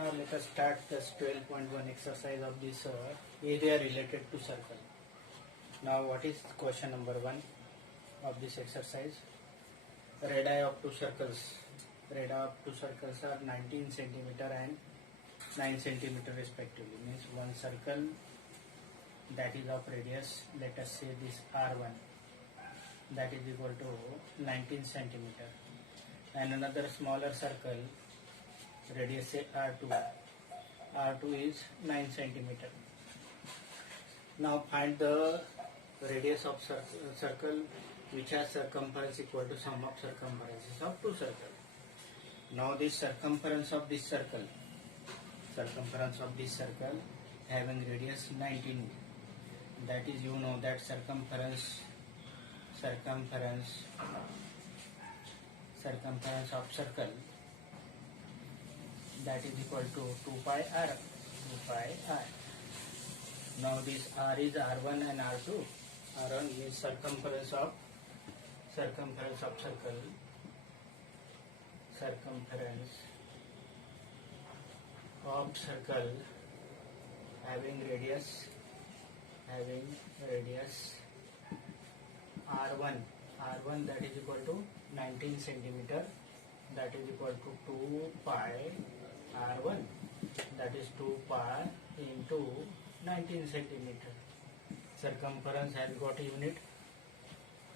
Now let us start this 12.1 exercise of this area related to circle. Now what is question number 1 of this exercise? Radii of two circles. Radii of two circles are 19 centimeter and 9 centimeter respectively. Means one circle that is of radius, let us say this R1, that is equal to 19 centimeter, and another smaller circle, radius say R2. R2 is 9 centimeter. Now find the radius of circle which has circumference equal to sum of circumferences of two circles. Now this circumference of this circle having radius 19, that is, you know that circumference of circle, that is equal to 2 pi r. Now this r is r1 and r2. R1 is circumference of circle, having radius r1, that is equal to 19 centimeter, that is equal to 2 pi r1, that is 2 pi into 19 centimeter. Circumference has got a unit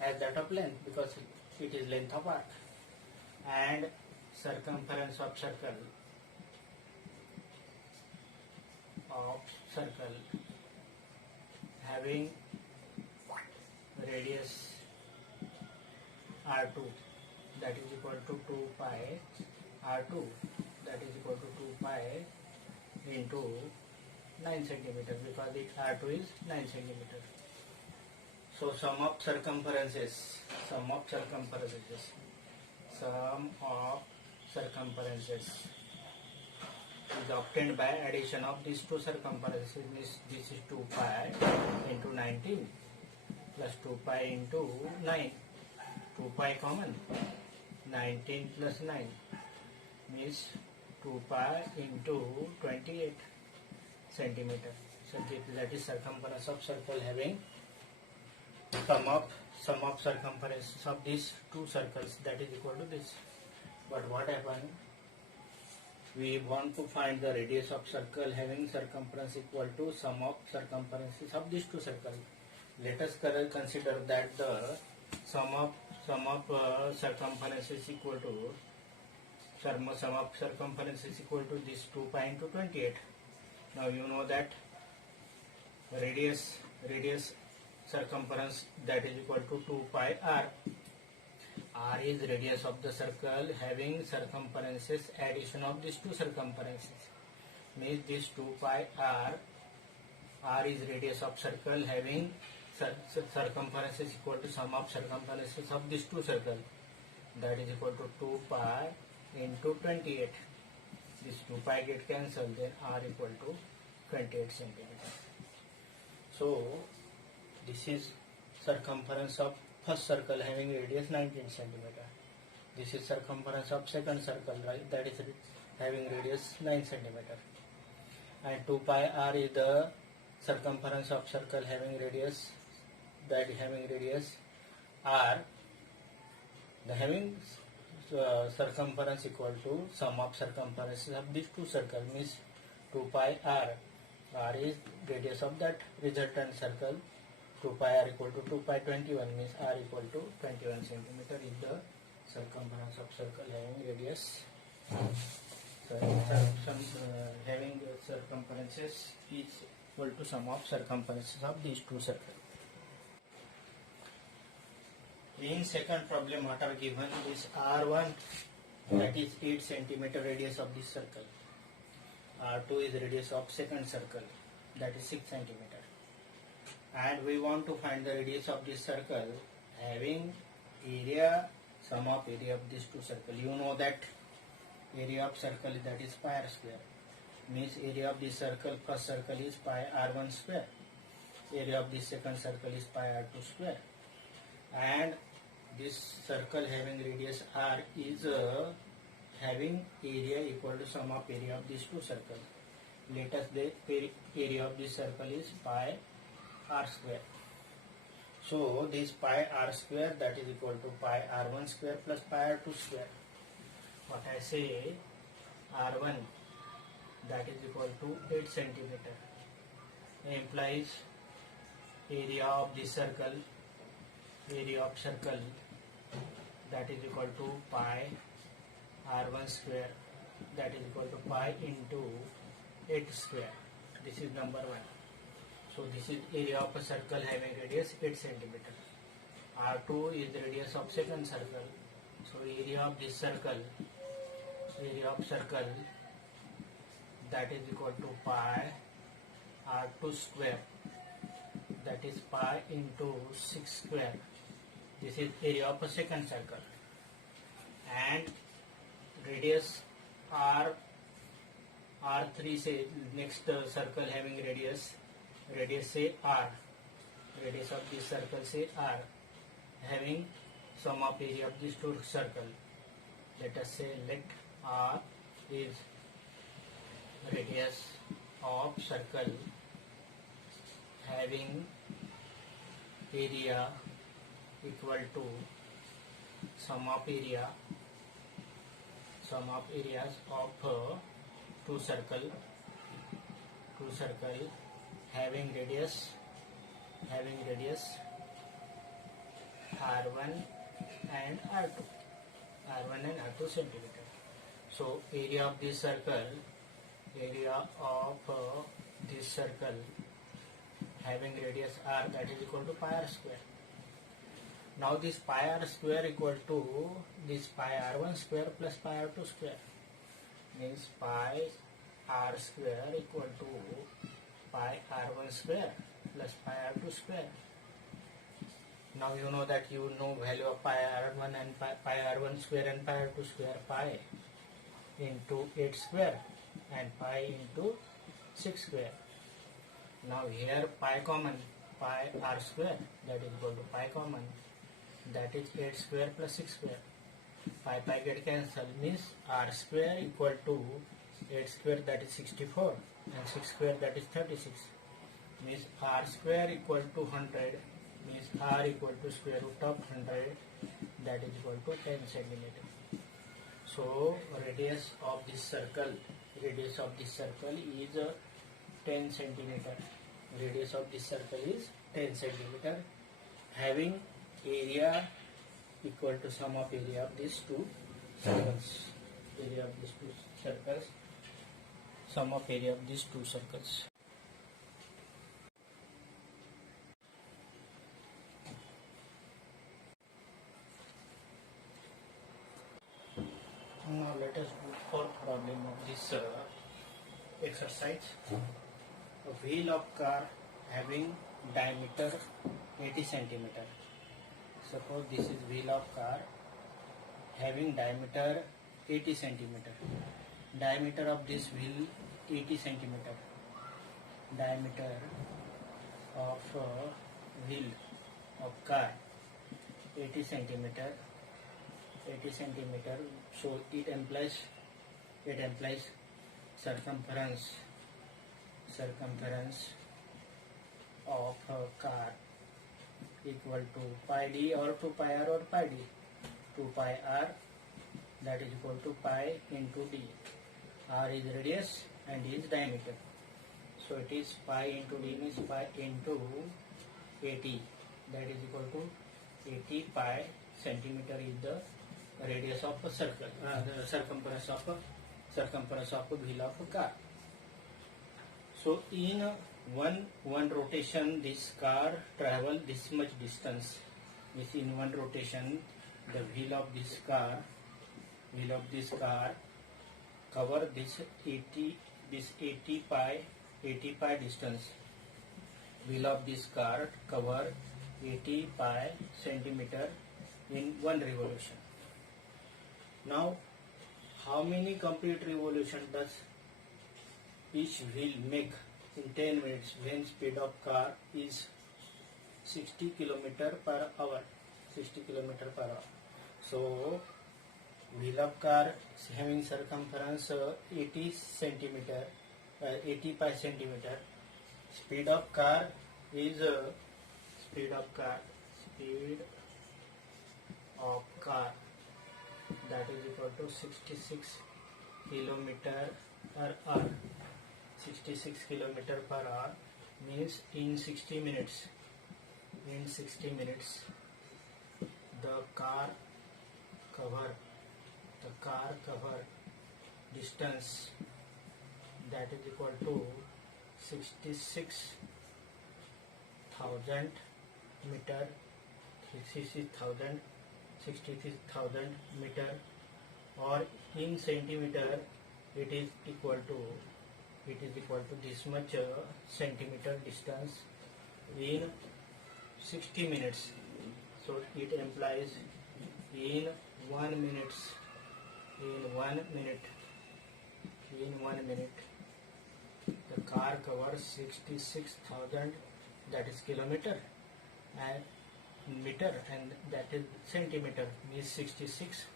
as that of length because it is length of arc, and circumference of circle having radius r2, that is equal to 2 pi r2, that is equal to 2 pi into 9 centimeter because it R2 is 9 centimeter. So sum of circumferences is obtained by addition of these two circumferences. This is 2 pi into 19 plus 2 pi into 9. 2 pi common. 19 plus 9 means 2 pi into 28 centimeter. So that is circumference of circle having sum of circumference of these two circles, that is equal to this. But what happened? We want to find the radius of circle having circumference equal to sum of circumferences of these two circles. Let us consider that the sum of circumference is equal to this 2 pi into 28. Now you know that radius circumference, that is equal to 2 pi r. R is radius of the circle having circumferences addition of these two circumferences. Means this 2 pi r is radius of circle having circumferences equal to sum of circumferences of these two circles, that is equal to 2 pi into 28. This 2 pi get cancelled, then r equal to 28 centimeter. So this is circumference of first circle having radius 19 centimeter. This is circumference of second circle, right? That is having radius 9 centimeter. And 2 pi r is the circumference of circle having radius r. The having circumference equal to sum of circumferences of these two circles, means 2 pi r. R is radius of that resultant circle. 2 pi r equal to 2 pi 21, means r equal to 21 centimeter is the circumference of circle having radius. Having circumferences is equal to sum of circumferences of these two circles. In second problem, what are given is R1, that is 8 centimeter radius of this circle. R2 is radius of second circle, that is 6 centimeter. And we want to find the radius of this circle having sum of area of these two circles. You know that area of circle, that is pi r square. Means area of this circle, first circle is pi r1 square. Area of this second circle is pi r2 square. And this circle having radius r is having area equal to sum of area of these two circles. Let us the area of this circle is pi r square. So this pi r square, that is equal to pi r1 square plus pi r2 square. What I say, r1, that is equal to 8 centimeter, implies area of this circle, that is equal to pi r1 square, that is equal to pi into 8 square. This is number 1. So this is area of a circle having radius 8 centimeter. R2 is the radius of second circle. So area of this circle, that is equal to pi r2 square, that is pi into 6 square. This is area of a second circle. And radius r3 say next circle having radius say r, radius of this circle say r, having sum of area of these two circle. Let us say let r is radius of circle having area equal to sum of areas of two circle having radius r1 and r2 centimeter. So area of this circle having radius r, that is equal to pi r square. Now this pi r square equal to this pi r1 square plus pi r2 square, means pi r square equal to pi r1 square plus pi r2 square. Now you know that you know value of pi r1 and pi r1 square and pi r2 square, pi into 8 square and pi into 6 square. Now here pi common, pi r square, that is equal to pi common, that is 8 square plus 6 square. Pi get cancelled, means r square equal to 8 square, that is 64, and 6 square, that is 36. Means r square equal to 100, means r equal to square root of 100, that is equal to 10 centimeter. So radius of this circle is 10 centimeter. Radius of this circle is 10 centimeter, having area equal to sum of area of these two circles. Sum of area of these two circles. Now let us do fourth problem of this exercise. A wheel of car having diameter 80 centimeter. Suppose this is wheel of car having diameter 80 centimeter. Diameter of this wheel 80 centimeter. Diameter of wheel of car 80 centimeter. So it implies circumference of a car equal to pi d or 2 pi r or pi d. 2 pi r, that is equal to pi into d. R is radius and d is diameter. So it is pi into d, means pi into 80, that is equal to 80 pi centimeter is the radius of a circle, the circumference of a wheel of a car. So in one rotation, this car travel this much distance. Means in one rotation, the wheel of this car cover this 80 pi distance. Wheel of this car cover 80 pi centimeter in one revolution. Now, how many complete revolution does each wheel make in 10 minutes when speed of car is 60 km per hour? So wheel of car having circumference 80 centimeter, 80 pi centimeter. Speed of car is speed of car that is equal to 66 kilometer per hour. 66 kilometer per hour means in 60 minutes. In 60 minutes, the car cover distance that is equal to 66,000 meter, 66,000 meter, or in centimeter it is equal to this much centimeter distance in 60 minutes. So it implies in 1 minute the car covers 66,000, that is kilometer, and meter, and that is centimeter, means 66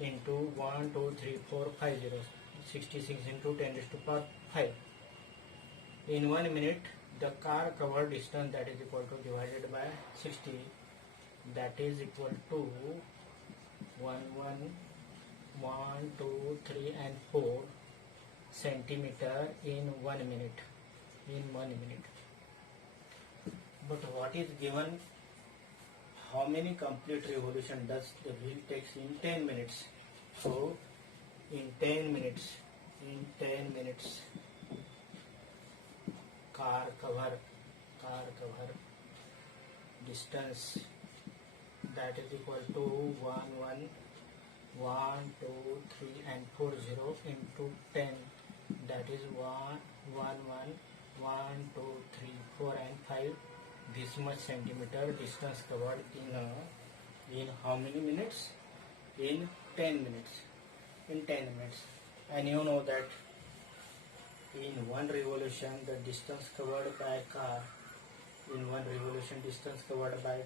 into 1 2 3 4 5 0, 66 into 10 raised to power 5. In 1 minute the car covered distance that is equal to divided by 60, that is equal to 1 2 3 and 4 centimeter in 1 minute. But what is given, how many complete revolution does the wheel takes in 10 minutes? So in 10 minutes car cover distance that is equal to 1 2 3 and 4 0 into 10, that is 1 2 3 4 and 5. This much centimeter distance covered in how many minutes? In 10 minutes. And you know that in one revolution the distance covered by a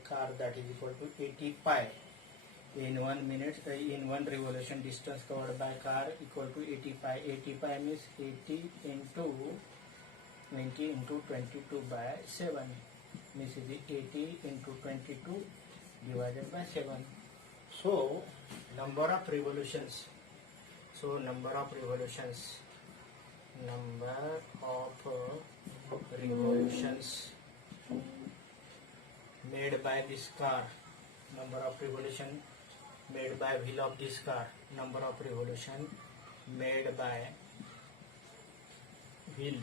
car, that is equal to 80 pi. In 1 minute, in one revolution distance covered by a car equal to 80 pi. 80 pi means 80 into 22 by 7, means it is 80 into 22 divided by 7. So number of revolutions made by this car, number of revolution made by wheel of this car, number of revolution made by wheel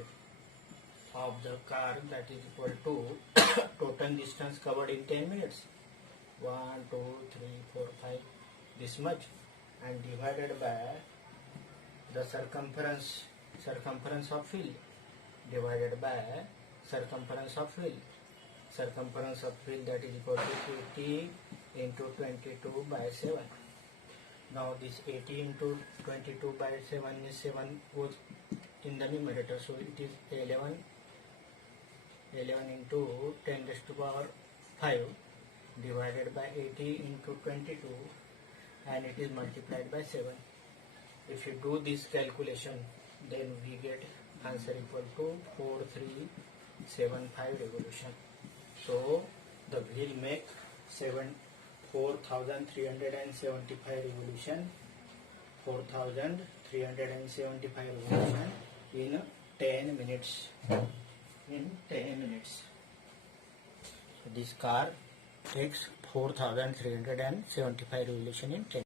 of the car, that is equal to total distance covered in 10 minutes, 1 2 3 4 5, this much, and divided by the circumference of wheel, divided by circumference of wheel that is equal to 80 into 22 by 7. Now this 80 into 22 by 7 is 7 goes in the numerator, so it is 11 into 10 raised to power 5 divided by 80 into 22, and it is multiplied by 7. If you do this calculation, then we get answer equal to 4375 revolution. So the wheel make 4,375 revolution, 4,375 revolution in 10 minutes. So this car takes 4,375 revolution in 10